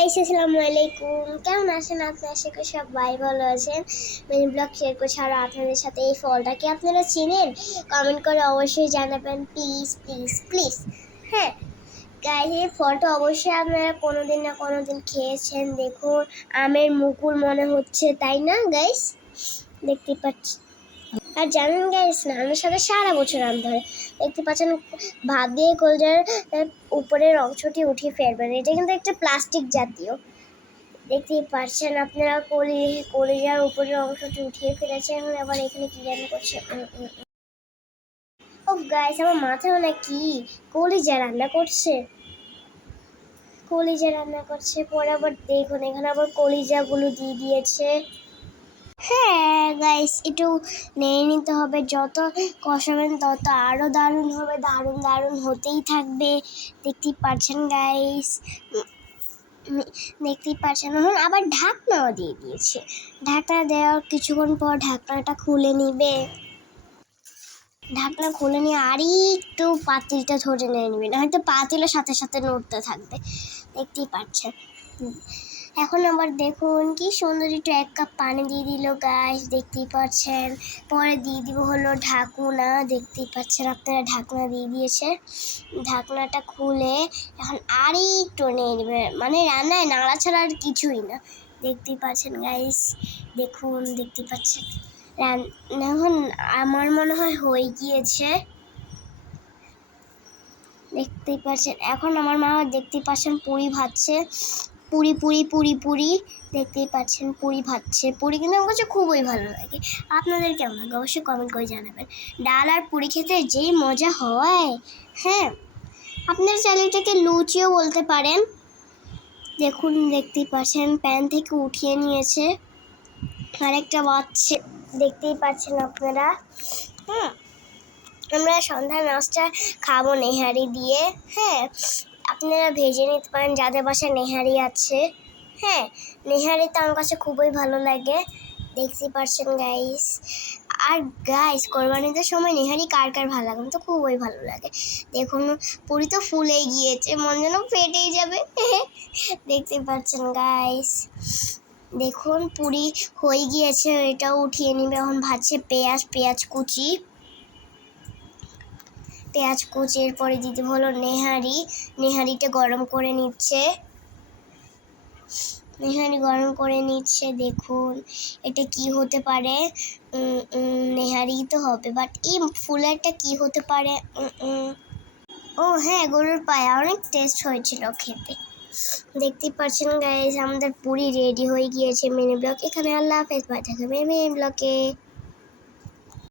Guys, আসসালামু আলাইকুম। কেমন আছেন আপনারা? আশা করি সবাই ভালো আছেন। মিনি ব্লগ শেয়ার করছি আর আপনাদের সাথে। এই ফলটা কি আপনারা চিনেন? কমেন্ট করে অবশ্যই জানাবেন, প্লিজ প্লিজ প্লিজ। হ্যাঁ গাইস, এই ফলটা অবশ্যই আপনারা কোনোদিন না কোনোদিন খেয়েছেন। দেখুন, আমের মুকুল মনে হচ্ছে, তাই না গাইস? দেখতে পাচ্ছি। আর জানেন গাইস, না আমার সাথে সারা বছর আম ধরে। দেখতে পাচ্ছেন, ভাত দিয়ে কলজার উপরের অংশটি উঠিয়ে ফেলবেন। এটা কিন্তু একটা প্লাস্টিক জাতীয়। দেখতেই পাচ্ছেন আপনারা, কলিজার উপরের অংশটি উঠিয়ে ফেলেছে। এখন আবার এখানে কি রান্না করছে? ও গাইস, আমার মাথায় না কি কলিজা রান্না করছে। পরে আবার দেখুন, এখানে আবার কলিজাগুলো দিয়ে দিয়েছে। হ্যাঁ গাইস, একটু নিয়ে নিতে হবে। যত কষাবেন তত আরো দারুণ হবে, দারুণ দারুণ হতেই থাকবে। দেখতেই পাচ্ছেন গাইস, এখন আবার ঢাকনাও দিয়ে দিয়েছে। ঢাকনা দেওয়ার কিছুক্ষণ পর ঢাকনাটা খুলে নিবে। ঢাকনা খুলে নিয়ে আর একটু পাতিলটা ধরে নিয়ে নিবে, না হয়তো পাতিলের সাথে সাথে নড়তে থাকবে। দেখতেই পাচ্ছেন। এখন আবার দেখুন কি সুন্দর, একটু 1 কাপ পানি দিয়ে দিল গাইস। দেখতেই পাচ্ছেন। পরে দিয়ে দিব হলো ঢাকুনা। দেখতেই পাচ্ছেন আপনারা, ঢাকনা দিয়ে দিয়েছে। ঢাকনাটা খুলে এখন আর একটু নিয়ে নেবে, মানে রান্নায় নাড়াছাড়া আর কিছুই না। দেখতেই পাচ্ছেন গাইস, দেখতেই পাচ্ছেন। এখন আমার মনে হয় হয়ে গিয়েছে। দেখতেই পাচ্ছেন, এখন আমার মা দেখতেই পাচ্ছেন পুরি ভাজছে। পুরি দেখতেই পাচ্ছেন, পুরি ভাজছে। পুরি কিন্তু আমার কাছে খুবই ভালো লাগে। আপনাদের কেমন লাগে অবশ্যই কমেন্ট করে জানাবেন। ডাল আর পুরি খেতে যেই মজা হয়। হ্যাঁ, আপনারা চাইলে এটাকে লুচিও বলতে পারেন। দেখতেই পাচ্ছেন, প্যান থেকে উঠিয়ে নিয়েছে আরেকটা বাচ্চা। দেখতেই পাচ্ছেন আপনারা। আমরা সন্ধ্যার নাস্তা খাবো নেহারি দিয়ে। হ্যাঁ, আপনারা ভেজে নিতে পারেন যাদের বাসায় নেহারি আছে। হ্যাঁ, নেহারি তো আমার কাছে খুবই ভালো লাগে। দেখতে পাচ্ছেন গাইস। আর গাইস, কোরবানিদের সময় নেহারি কার কার ভালো লাগে? আমার তো খুবই ভালো লাগে। দেখুন, পুরি তো ফুলেই গিয়েছে, মন যেন ফেটেই যাবে। দেখতে পাচ্ছেন গাইস। দেখুন, পুরি হয়ে গিয়েছে, এটাও উঠিয়ে নিবে। এখন ভাজছে পেঁয়াজ কুচি। পরে দিতে হলো নেহারিটা গরম করে নিচ্ছে। দেখুন, এটা কি হতে পারে? নেহারি তো হবে, বাট এই ফুলেরটা কি হতে পারে? ও হ্যাঁ, গরুর পায়া। অনেক টেস্ট হয়েছিল খেতে। দেখতেই পাচ্ছেন গাইস, আমাদের পুরি রেডি হয়ে গিয়েছে। মিনি ব্লগ এখানে। আল্লাহ হাফেজ, বাই থাকবে মিনি ব্লগে।